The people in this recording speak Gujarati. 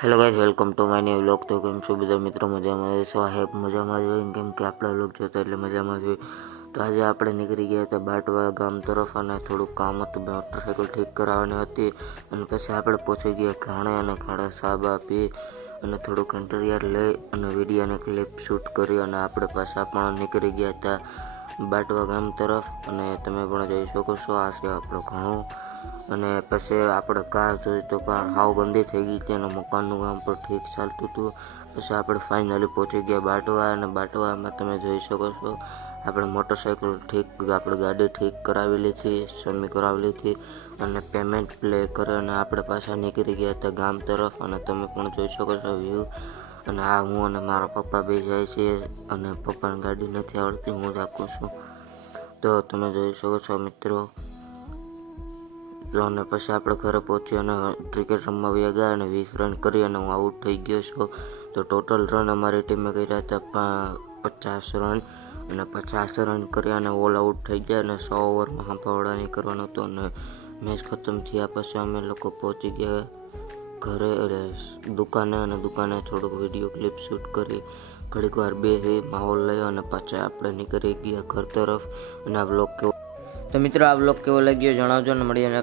Hello guys, welcome to my new vlog. તો કેમ છો બધા મિત્રો? મજામાં રહેશો? આ હેપ મજામાં જ હોય કેમ કે આપણા વ્લોગ જોતા એટલે મજામાં જ હોય. તો આજે આપણે નીકળી ગયા હતા બાટવા ગામ તરફ અને થોડુંક કામ હતું, મોટરસાઇકલ ઠીક કરાવવાની હતી. અને પછી આપણે પહોંચી ગયા ઘાણે અને ઘાણે સાબા પી અને થોડુંક ઇન્ટરવ્યર લઈ અને વિડીયોને ક્લિપ શૂટ કરી અને આપણે પાછા પણ નીકળી ગયા હતા બાટવા ગામ તરફ. અને તમે પણ જોઈ શકો છો આ છે આપણું ઘણું. અને પછી આપણે કાર જોઈ તો કાર હાવ ગંદી થઈ ગઈ હતી અને મકાનનું કામ પણ ઠીક ચાલતું હતું. પછી આપણે ફાઇનલી પહોંચી ગયા બાટવા અને બાટવામાં તમે જોઈ શકો છો આપણે મોટરસાઇકલ ઠીક, આપણે ગાડી ઠીક કરાવી લીધી, સમી કરાવી લીધી અને પેમેન્ટ પ્લે કરે અને આપણે પાછા નીકળી ગયા હતા ગામ તરફ. અને તમે પણ જોઈ શકો છો વ્યૂ. અને આ હું અને મારા પપ્પા બે જાય છે અને પપ્પાને ગાડી નથી આવડતી, હું જ હાંકું છું. તો તમે જોઈ શકો છો મિત્રો. અને પછી આપણે ઘરે પહોંચી અને ક્રિકેટ રમવા વયા ગયા અને 20 રન કરી અને હું આઉટ થઈ ગયો છું. તો ટોટલ રન અમારી ટીમે કર્યા હતા 50 રન અને 50 રન કર્યા અને ઓલ આઉટ થઈ ગયા અને 100 ઓવરમાં હાંફાવડાની કરવાનું હતું. અને મેચ ખતમ થયા પછી અમે લોકો પહોંચી ગયા ઘરે દુકાને અને દુકાને થોડુંક વિડીયો ક્લિપ શૂટ કરી ઘડીક વાર બેસી માહોલ લઈ અને પાછા આપણે નીકળી ગયા ઘર તરફ. અને આ વ્લોગ કેવો, તો મિત્રો આ વ્લોગ કેવો લાગ્યો જણાવજો ને મળીએ નેક્સ્ટ